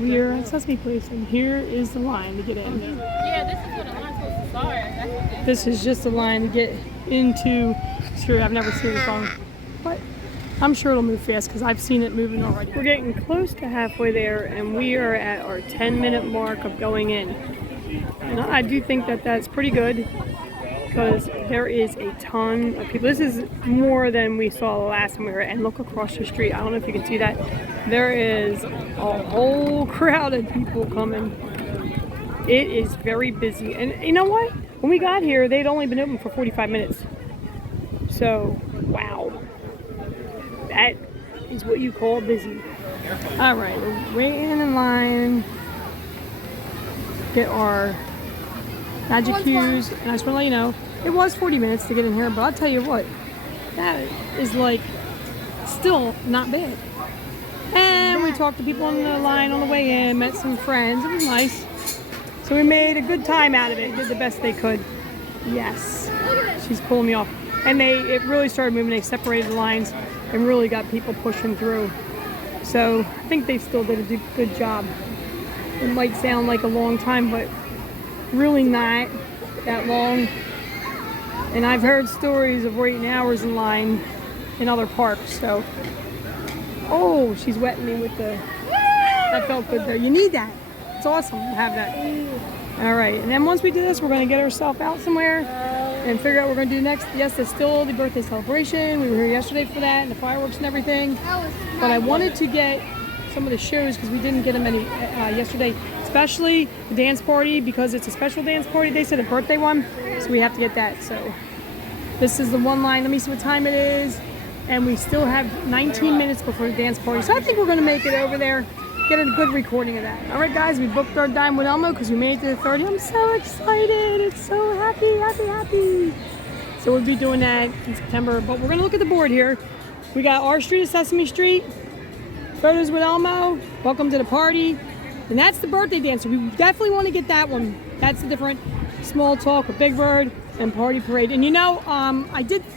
we are at Sesame Place, and here is the line to get in. Yeah, this is what the line's supposed to start. This is just a line to get into. Sure, I've never seen it before, but I'm sure it'll move fast because I've seen it moving already. We're getting close to halfway there, and we are at our 10-minute mark of going in. And I do think that that's pretty good because there is a ton of people. This is more than we saw the last time we were. And look across the street. I don't know if you can see that. There is a whole crowd of people coming. It is very busy. And you know what? When we got here, they'd only been open for 45 minutes. So, wow. That is what you call busy. All right, we're waiting in line. Get our magic cues. And I just want to let you know, it was 40 minutes to get in here, but I'll tell you what, that is like still not bad. And we talked to people on the line on the way in, met some friends. It was nice. So we made a good time out of it. Did the best they could. Yes. She's pulling me off. And it really started moving. They separated the lines and really got people pushing through. So I think they still did a good job. It might sound like a long time, but really not that long. And I've heard stories of waiting hours in line in other parks. So, oh, she's wetting me with the, that felt good there. You need that. It's awesome to have that. All right, and then once we do this, we're gonna get ourselves out somewhere and figure out what we're gonna do next. Yes, it's still the birthday celebration. We were here yesterday for that and the fireworks and everything. But I wanted to get some of the shows because we didn't get them any yesterday, especially the dance party because it's a special dance party. They said a birthday one, so we have to get that. So this is the one line. Let me see what time it is. And we still have 19 minutes before the dance party. So I think we're gonna make it over there, get a good recording of that. All right, guys, we booked our dime with Elmo because we made it to the 30. I'm so excited. It's so happy, happy, happy. So we'll be doing that in September. But we're gonna look at the board here. We got our street of Sesame Street, photos with Elmo, welcome to the party. And that's the birthday dancer. We definitely want to get that one. That's the different small talk with Big Bird and party parade. And you know,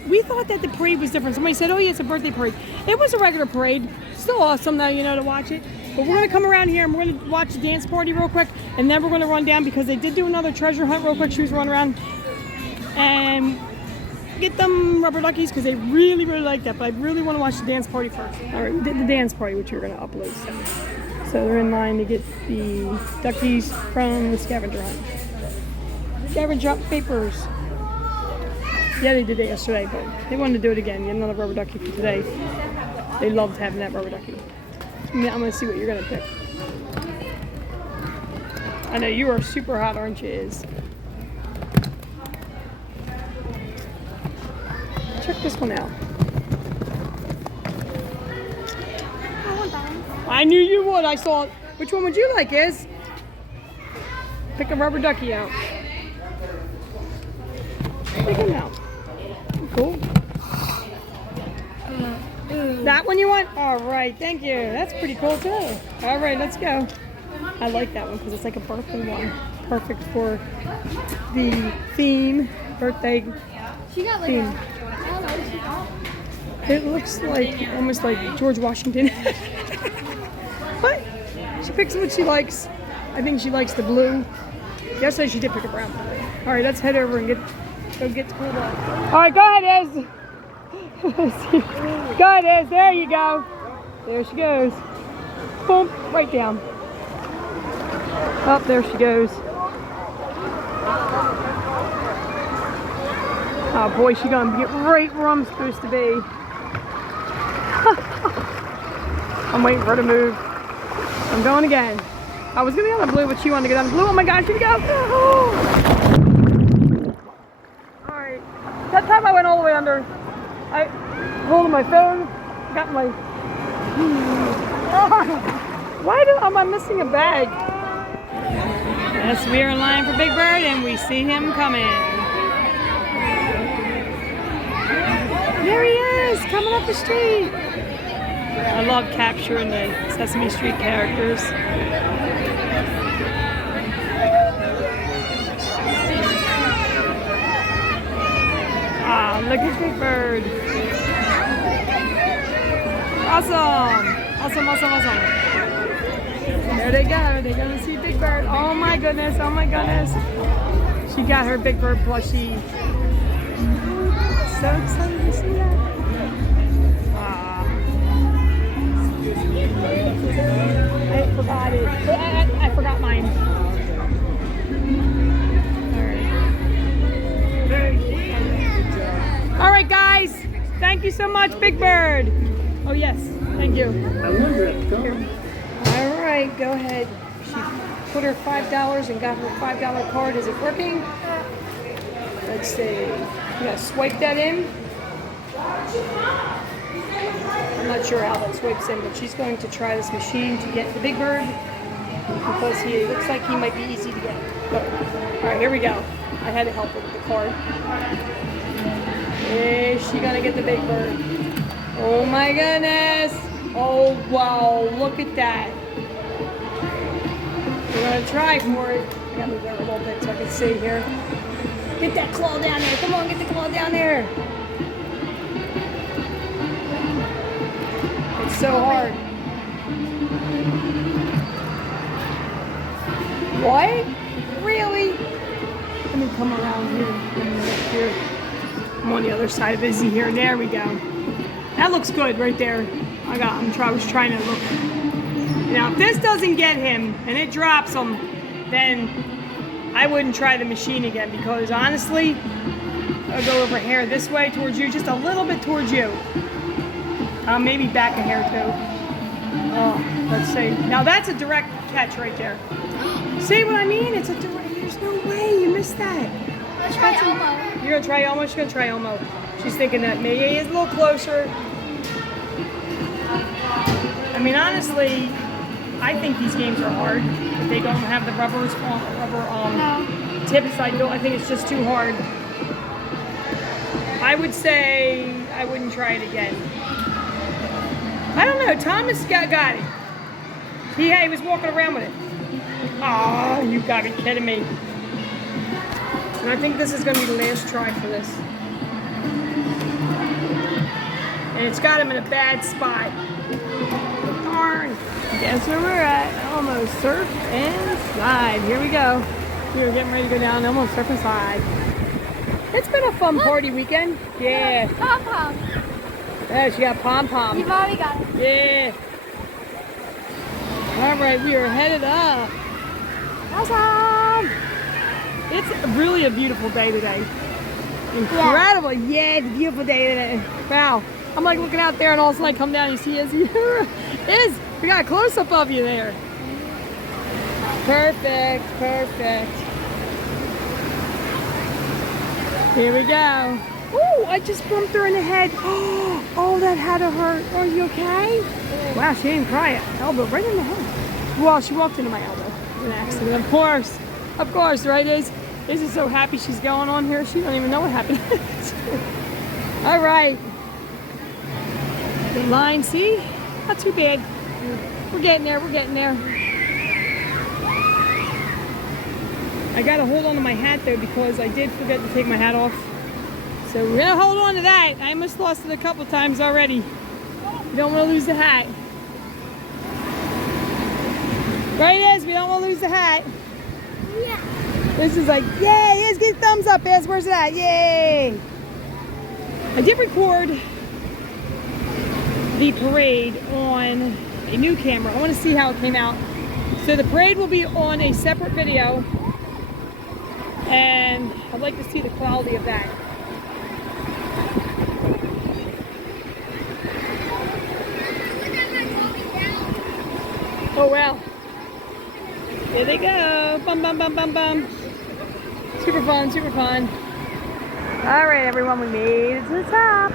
we thought that the parade was different. Somebody said, oh yeah, it's a birthday parade. It was a regular parade. Still awesome though, you know, to watch it. But we're gonna come around here and we're gonna watch the dance party real quick. And then we're gonna run down because they did do another treasure hunt real quick. She was running around and get them rubber duckies because they really, really like that. But I really want to watch the dance party first. All right, we did the dance party, which you're gonna upload. So they're in line to get the duckies from the scavenger hunt. Scavenger hunt papers. Yeah, they did it yesterday, but they wanted to do it again. Get another rubber ducky for today. They loved having that rubber ducky. I'm gonna see what you're gonna pick. I know you are super hot, aren't you, Iz? Check this one out. I want that one. I knew you would. I saw it. Which one would you like, Iz? Pick a rubber ducky out. Pick him out. Cool. That one you want? All right, thank you. That's pretty cool too. All right, let's go. I like that one because it's like a birthday one. Perfect for the theme, birthday She got like theme. I don't know what she got. It looks like almost like George Washington. But she picks what she likes. I think she likes the blue. Yesterday she did pick a brown. All right, let's head over and go get schooled up. All right, go ahead, Ez. Go ahead, Ez. There you go. There she goes. Boom, right down. Up there she goes. Oh boy, she's gonna get right where I'm supposed to be. I'm waiting for her to move. I'm going again. I was gonna be on the blue, but she wanted to go down the blue. Oh my gosh, here we go. Alright. That time I went all the way under. I holding my phone, got my why am I missing a bag? Yes, we are in line for Big Bird and we see him coming. There he is, coming up the street. I love capturing the Sesame Street characters. Ah, look at Big Bird. Awesome. Awesome, awesome, awesome. There they go. They're going to see Big Bird. Oh my goodness. Oh my goodness. She got her Big Bird plushie. So excited to see that. I forgot it. I forgot mine. All right, guys. Thank you so much, Big Bird. Oh, yes. Thank you. Here. All right, go ahead. She put her $5 and got her $5 card. Is it working? Let's see. You gotta swipe that in. I'm not sure how that swipes in, but she's going to try this machine to get the Big Bird because he looks like he might be easy to get. Go. All right, here we go. I had to help her with the card. Is she gonna get the Big Bird? Oh my goodness! Oh wow, look at that. We're gonna try for it. I gotta move that a little bit so I can see here. Get that claw down there. Come on, get the claw down there. It's so hard. What? Really? Let me come around here. Here. I'm on the other side of Izzy here. There we go. That looks good right there. I was trying to look. Now, if this doesn't get him and it drops him, then I wouldn't try the machine again because honestly, I'll go over here this way towards you, just a little bit towards you. Maybe back a hair too. Oh, let's see. Now that's a direct catch right there. See what I mean? It's a direct. There's no way you missed that. Let's try Elmo. You're gonna try Elmo? She's gonna try Elmo. She's thinking that maybe is a little closer. I mean, honestly, I think these games are hard. If they don't have the rubber tips, I think it's just too hard. I would say I wouldn't try it again. I don't know. Thomas got it. He was walking around with it. Oh, you gotta be kidding me. And I think this is going to be the last try for this. And it's got him in a bad spot. Darn. Guess where we're at. Almost surf and slide. Here we go. We're getting ready to go down. Almost surf and slide. It's been a fun party weekend. Yeah. Pom-pom. Yeah, she got pom-pom. You've already got it. Yeah. All right, we are headed up. Awesome. It's really a beautiful day today. Incredible. Yeah, it's a beautiful day today. Wow. I'm like looking out there and all of a sudden I come down and you see Izzy. We got a close-up of you there. Perfect, perfect. Here we go. Oh, I just bumped her in the head. Oh, that had to hurt. Are you okay? Wow, she didn't cry. Elbow right in the head. Well, she walked into my elbow. An accident, of course. Of course, right, Iz is so happy she's going on here. She don't even know what happened. All right. The line, see? Not too bad. We're getting there, we're getting there. I gotta hold on to my hat though because I did forget to take my hat off. So we're gonna hold on to that. I almost lost it a couple times already. We don't want to lose the hat. Right, Iz? We don't want to lose the hat. Yeah. This is like, yay! Iz, get a thumbs up, Iz. Where's that? Yay! I did record the parade on a new camera. I want to see how it came out. So the parade will be on a separate video, and I'd like to see the quality of that. Oh wow. There they go. Bum, bum, bum, bum, bum. Super fun, super fun. All right, everyone, we made it to the top.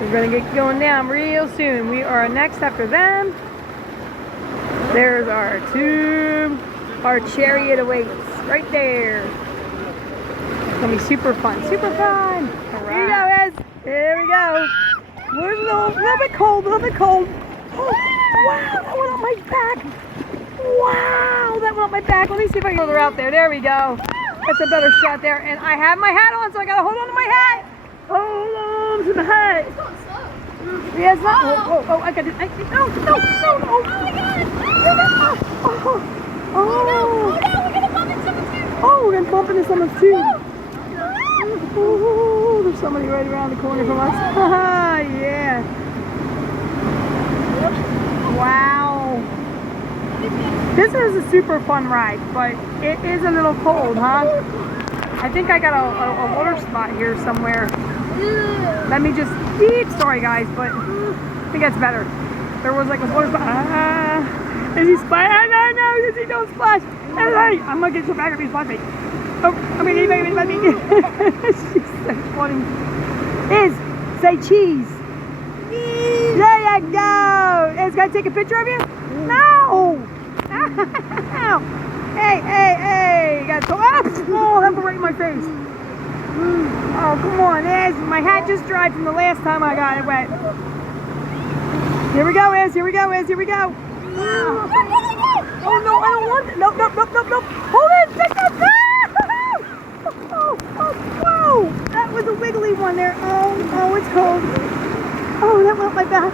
We're gonna get going down real soon. We are next after them. There's our tube. Our chariot awaits right there. It's gonna be super fun, super fun. All right. Here we go, Iz. Here we go. We're a little bit cold, a little bit cold. Oh, wow, that went on my back. Wow, that went up my back. Let me see if I can hold her out there. There we go. That's a better shot there. And I have my hat on, so I gotta hold on to my hat. Hold on to the hat. It's going slow. He has not. Oh, I got it. No. Oh my God. Oh no, we're gonna bump into someone too. Oh, we're gonna bump into someone too. Oh, there's somebody right around the corner from us. Yeah. Wow. This is a super fun ride, but it is a little cold, huh? I think I got a water spot here somewhere. Let me just eat. Sorry, guys, but I think that's better. There was like a water spot. Is he splash? No, Izzy, don't splash. Hey, I'm gonna get your back if you splash me. Oh, I'm gonna get you back. She's so funny. Say cheese. There you go. Is gonna take a picture of you? No. Ow. Hey. You gotta go up. Oh, that went right in my face. Oh, come on, Iz. My hat just dried from the last time I got it wet. Here we go, Iz. Here we go. Oh, no, I don't want it. Nope. Hold it. Take that. Oh, whoa. That was a wiggly one there. Oh, it's cold. Oh, that went up my back.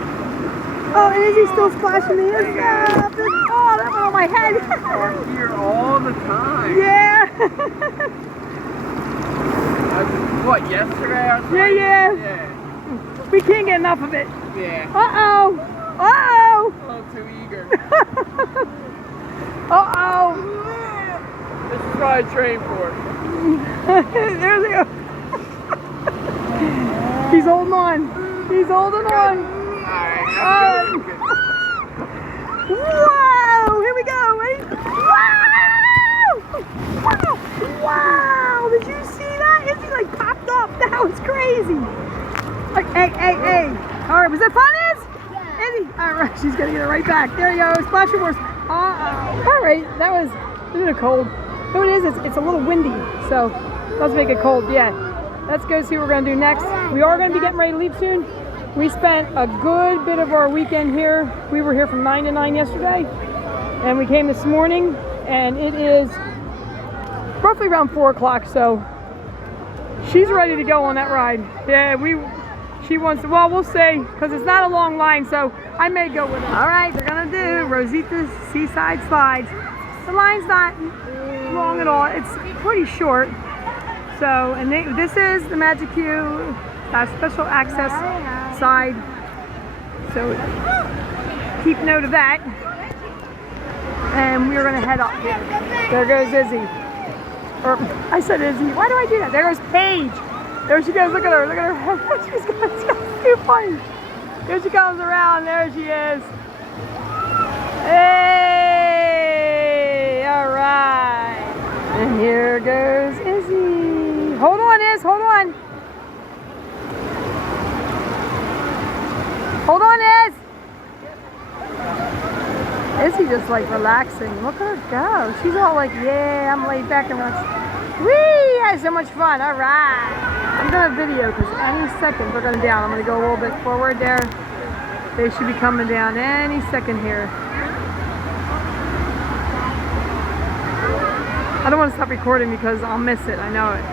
Oh, and Izzy's still splashing the Iz. Oh, that went on my head. We're here all the time. Yeah. What, yesterday or something? Yeah. We can't get enough of it. Yeah. Uh-oh. A little too eager. Uh-oh. This is what I trained for. There they go. He's holding on. Alright, Whoa! Here we go. Ready? Wow! Did you see that? Izzy like popped up. That was crazy. Like, hey. All right, was that fun, Iz? Yeah. Izzy. All right, she's gonna get it right back. There you go. Splash your horse. All right, that was a little cold. No, it is. It's a little windy, so let's make it cold. Yeah. Let's go see what we're gonna do next. We are gonna be getting ready to leave soon. We spent a good bit of our weekend here. We were here from 9 to 9 yesterday, and we came this morning, and it is roughly around 4 o'clock, so she's ready to go on that ride. Yeah, she wants to, well, we'll see, because it's not a long line, so I may go with her. All right, they're gonna do Rosita's Seaside Slides. The line's not long at all, it's pretty short. So, and this is the Magic Queue, special access side. So, keep note of that. And we're gonna head up here. There goes Izzy. Or, I said Izzy. Why do I do that? There goes Paige. There she goes. Look at her. She's too funny. Here she comes around. There she is. Hey! All right. And here goes Izzy. Hold on, Iz. Hold on. Hold on, Iz. Izzy just like relaxing. Look at her go. She's all like, yeah, I'm laid back and relaxed. Whee! I had so much fun. All right. I'm gonna video because any second they're gonna down. I'm gonna go a little bit forward there. They should be coming down any second here. I don't want to stop recording because I'll miss it. I know it.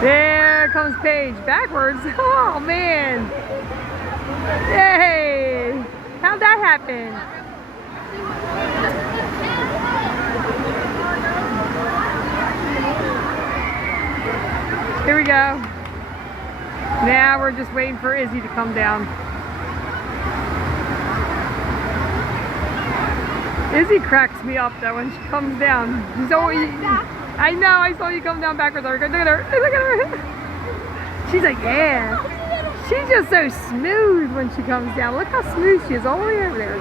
There comes Paige backwards. Oh man! Yay! How'd that happen? Here we go. Now we're just waiting for Izzy to come down. Izzy cracks me up though when she comes down. She's always, I know, I saw you come down backwards. Look at her. Look at her. She's like, yeah. She's just so smooth when she comes down. Look how smooth she is all the way over there.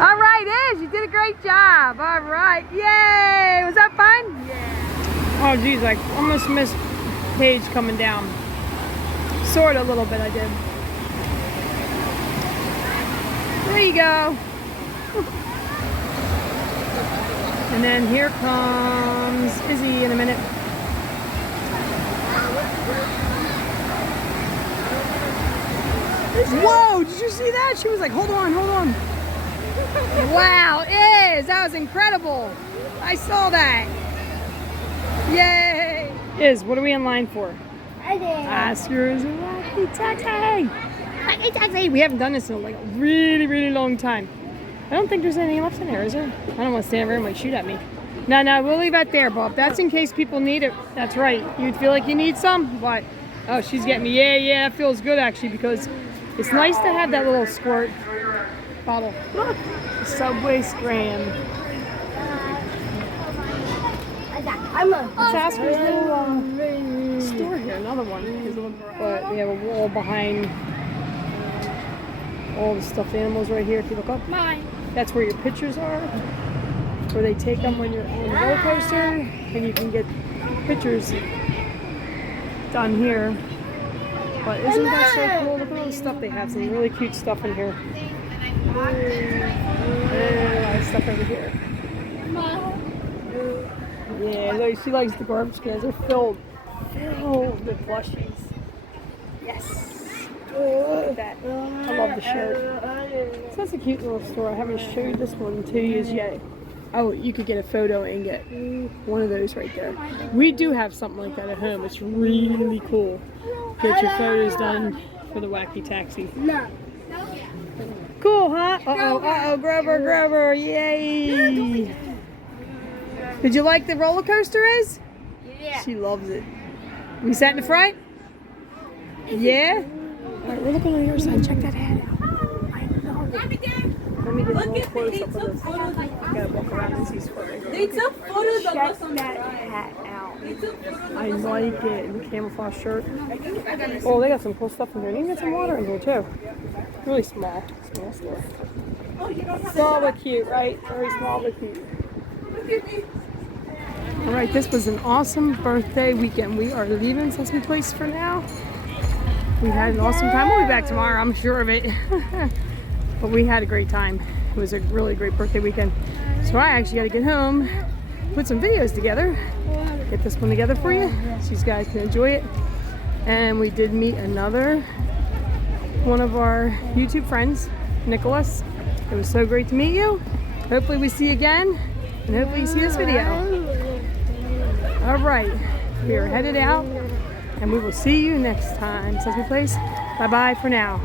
All right, Iz, you did a great job. All right, yay. Was that fun? Yeah. Oh geez, I almost missed Paige coming down. Sort of a little bit I did. There you go. And then here comes Izzy in a minute. Whoa, did you see that? She was like, hold on, hold on. Wow, Iz, that was incredible. I saw that. Yay. Iz, what are we in line for? I did. Oscars and Wacky Taxi. Wacky taxi. We haven't done this in like a really, really long time. I don't think there's anything left in there, is there? I don't want to stand there and might shoot at me. No, we'll leave that there, Bob. That's in case people need it. That's right. You'd feel like you need some, but oh, she's getting me. Yeah, it feels good actually because it's nice to have that little squirt bottle. Look, the Subway Scram. Let's ask for his little store here. Another one. But we have a wall behind all the stuffed animals right here. If you look up, that's where your pictures are. Where they take them when you're on the roller coaster, and you can get pictures done here. But isn't that so cool? Look at all the stuff they have. Some really cute stuff in here. And a lot of stuff over here. Yeah, she likes the garbage cans. They're filled with plushies. Yes. Look at that. I love the shirt. So that's a cute little store. I haven't showed this one to you yet. Oh, you could get a photo and get one of those right there. We do have something like that at home. It's really cool. Get your photos done for the Wacky Taxi. Cool, huh? Uh-oh, grab her, yay! Did you like the roller coaster, Iz? Yeah. She loves it. We sat in the front? Yeah? Alright, we're looking on the other side. Check that hat out. I know. Let me get a little close up of this. I gotta walk around and see square. They took photos of us on Check that hat out. I like it. And the camouflage shirt. Oh, they got some cool stuff in here. You can get some water in here too. Really small store. Small but cute, right? Very small but cute. Alright, this was an awesome birthday weekend. We are leaving Sesame Place for now. We had an awesome time. We'll be back tomorrow, I'm sure of it. But we had a great time. It was a really great birthday weekend. So I actually got to get home, put some videos together, get this one together for you so you guys can enjoy it. And we did meet another one of our YouTube friends, Nicholas. It was so great to meet you. Hopefully we see you again, and hopefully you see this video. All right, we are headed out, and we will see you next time. Sesame Place, bye-bye for now.